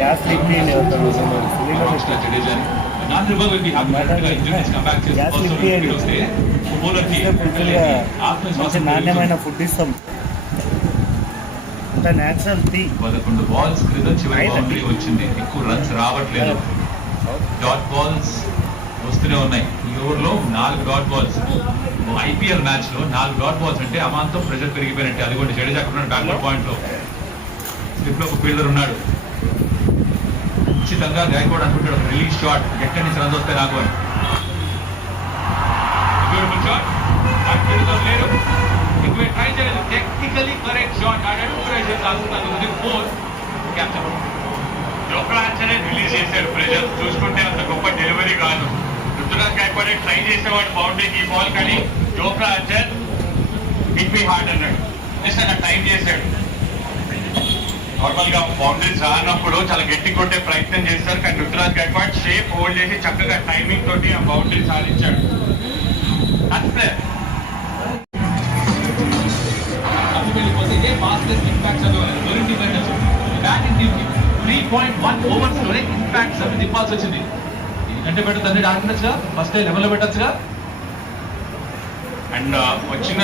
Gas leak చేయండి gas leak చేయండి ఫుల్గా మంచి నాణ్యమైన ఫుడ్ ఇస్తాం న్యాచురల్ టీ 11 బాల్స్ క్రితం చివరి బౌండరీ వచ్చింది. ఎక్కువ రన్స్ రావట్లేదు. డాట్ బాల్స్ వస్తూనే ఉన్నాయి. ఈ ఓవర్లో 4 డాట్ బాల్స్. ఐపీఎల్ మ్యాచ్ లో 4 డాట్ బాల్స్ అంటే అమాంతం ప్రెషర్ పెరిగిపోయినట్టే. అది కూడా జడేజా బ్యాక్వర్డ్ పాయింట్ లో స్లిప్ లో ఒక ఫీల్డర్ ఉన్నాడు. ఖచ్చితంగా గైక్వాడ్ అనుకుంటాడు రిలీజ్ షాట్ ఎక్కడి నుంచి రన్స్ వస్తే నాకు అని. బ్యూటిఫుల్ షాట్ లేరు. ట్రై చేయలేదు. టెక్నికలీ కరెక్ట్ షాట్ ఆడాడు. ప్రెషర్ కాస్తుంది. 4 క్యాప్చర్. జోఫ్రా ఆర్చర్ రిలీజ్ చేశాడు. ప్రెషర్ చూసుకుంటే అంత గొప్ప డెలివరీ కాదు. రుతురాజ్ గైక్వాడ్ ట్రై చేసేవాడు బౌండరీకి ఈ బాల్, కానీ జోఫ్రా ఆర్చర్ హిట్ మీ హార్డ్ అన్నాడు. జస్ట్ అలా టైం చేశాడు. నార్మల్ గా బౌండరీస్ రానప్పుడు చాలా గట్టి కొట్టే ప్రయత్నం చేస్తారు, కానీ రుతురాజ్ గైక్వాడ్ షేప్ హోల్డ్ చేసి చక్కగా టైమింగ్ తోటి ఆ బౌండరీ సాధించాడు. అట్లే fastest impacts are going to batting duty 3.1 overs లోనే ఇంపాక్ట్స్ అవి తిప్పాల్సి వచ్చింది. ఎందుకంటే బెటర్ తండ్రి ఆడినచ్చుగా ఫస్ట్ లెవెల్ లో పెట్టచ్చుగా. అండ్ వచ్చిన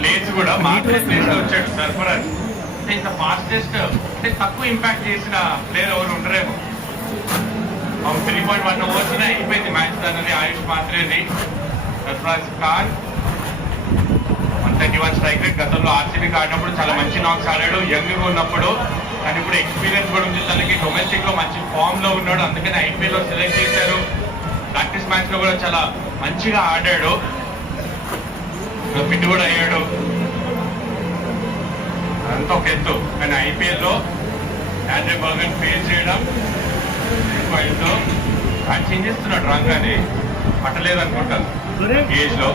ప్లేస్ కూడా మార్కెట్ ప్లేస్ లో వచ్చాడు సర్ఫరాజ్. అంటే ఇంత ఫాస్టెస్ట్ అంటే తక్కువ ఇంపాక్ట్ చేసిన ప్లేయర్ ఎవరు ఉండరేమో. 3.1 ఓవర్స్ అయిపోయింది మ్యాచ్. దాని ఆయుష్ మాత్రేది. Sarfaraz Khan 131 strike rate. గతంలో ఆర్సీబీకి ఆడినప్పుడు చాలా మంచి నాక్స్ ఆడాడు యంగ్ గా ఉన్నప్పుడు. కానీ ఇప్పుడు ఎక్స్పీరియన్స్ కూడా ఉంది తనకి. డొమెస్టిక్ లో మంచి ఫామ్ లో ఉన్నాడు, అందుకని ఐపీఎల్ లో సెలెక్ట్ చేశారు. ప్రాక్టీస్ మ్యాచ్ లో కూడా చాలా మంచిగా ఆడాడు, ఫిట్ కూడా అయ్యాడు. అంత ఒక ఎత్తు, కానీ ఐపీఎల్ లో ఆండ్రే బర్గన్ ఫేస్ చేయడం బ్యాట్ చేంజ్ చేస్తున్నాడు. రంగ్ అది పట్టలేదు అనుకుంటాను ఏజ్ లో.